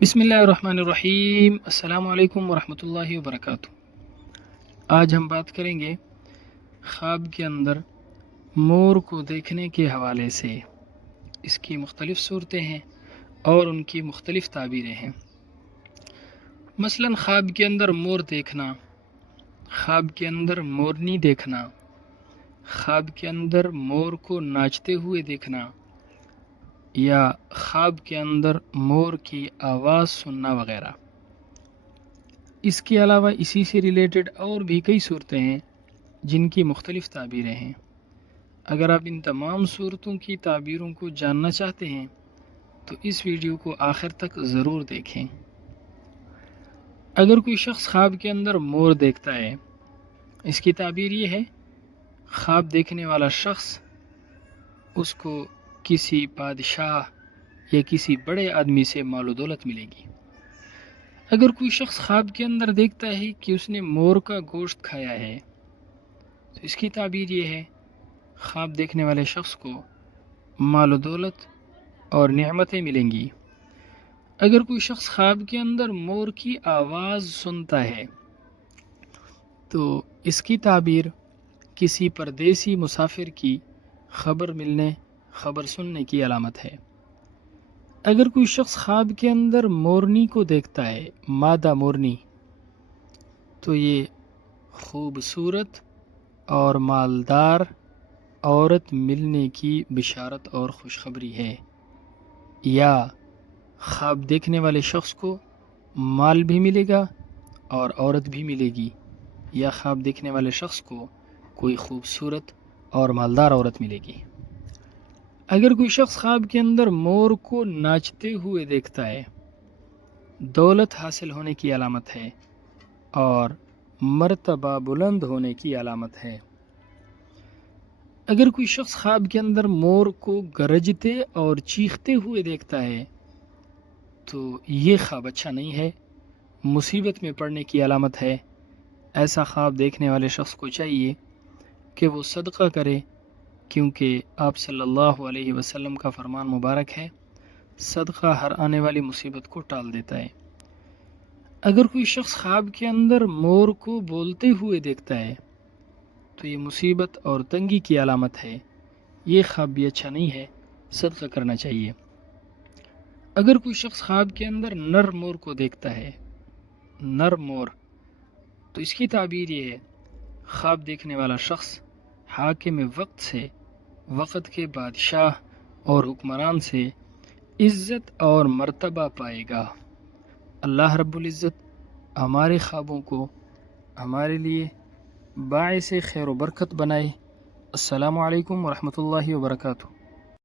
بسم اللہ الرحمن الرحیم۔ السلام علیکم ورحمۃ اللہ وبرکاتہ۔ آج ہم بات کریں گے خواب کے اندر مور کو دیکھنے کے حوالے سے۔ اس کی مختلف صورتیں ہیں اور ان کی مختلف تعبیریں ہیں۔ مثلا خواب کے اندر مور دیکھنا، خواب کے اندر مورنی دیکھنا، خواب کے اندر مور کو ناچتے ہوئے دیکھنا، یا خواب کے اندر مور کی آواز سننا وغیرہ۔ اس کے علاوہ اسی سے ریلیٹڈ اور بھی کئی صورتیں ہیں جن کی مختلف تعبیریں ہیں۔ اگر آپ ان تمام صورتوں کی تعبیروں کو جاننا چاہتے ہیں تو اس ویڈیو کو آخر تک ضرور دیکھیں۔ اگر کوئی شخص خواب کے اندر مور دیکھتا ہے، اس کی تعبیر یہ ہے: خواب دیکھنے والا شخص اس کو کسی بادشاہ یا کسی بڑے آدمی سے مال و دولت ملے گی۔ اگر کوئی شخص خواب کے اندر دیکھتا ہے کہ اس نے مور کا گوشت کھایا ہے تو اس کی تعبیر یہ ہے: خواب دیکھنے والے شخص کو مال و دولت اور نعمتیں ملیں گی۔ اگر کوئی شخص خواب کے اندر مور کی آواز سنتا ہے تو اس کی تعبیر کسی پردیسی مسافر کی خبر ملنے، خبر سننے کی علامت ہے۔ اگر کوئی شخص خواب کے اندر مورنی کو دیکھتا ہے، مادہ مورنی، تو یہ خوبصورت اور مالدار عورت ملنے کی بشارت اور خوشخبری ہے۔ یا خواب دیکھنے والے شخص کو مال بھی ملے گا اور عورت بھی ملے گی، یا خواب دیکھنے والے شخص کو کوئی خوبصورت اور مالدار عورت ملے گی۔ اگر کوئی شخص خواب کے اندر مور کو ناچتے ہوئے دیکھتا ہے، دولت حاصل ہونے کی علامت ہے اور مرتبہ بلند ہونے کی علامت ہے۔ اگر کوئی شخص خواب کے اندر مور کو گرجتے اور چیختے ہوئے دیکھتا ہے تو یہ خواب اچھا نہیں ہے، مصیبت میں پڑنے کی علامت ہے۔ ایسا خواب دیکھنے والے شخص کو چاہیے کہ وہ صدقہ کرے، کیونکہ آپ صلی اللہ علیہ وسلم کا فرمان مبارک ہے: صدقہ ہر آنے والی مصیبت کو ٹال دیتا ہے۔ اگر کوئی شخص خواب کے اندر مور کو بولتے ہوئے دیکھتا ہے تو یہ مصیبت اور تنگی کی علامت ہے۔ یہ خواب بھی اچھا نہیں ہے، صدقہ کرنا چاہیے۔ اگر کوئی شخص خواب کے اندر نر مور کو دیکھتا ہے، نر مور، تو اس کی تعبیر یہ ہے: خواب دیکھنے والا شخص حاکم وقت سے، وقت کے بادشاہ اور حکمران سے عزت اور مرتبہ پائے گا۔ اللہ رب العزت ہمارے خوابوں کو ہمارے لیے باعث خیر و برکت بنائے۔ السلام علیکم ورحمۃ اللہ وبرکاتہ۔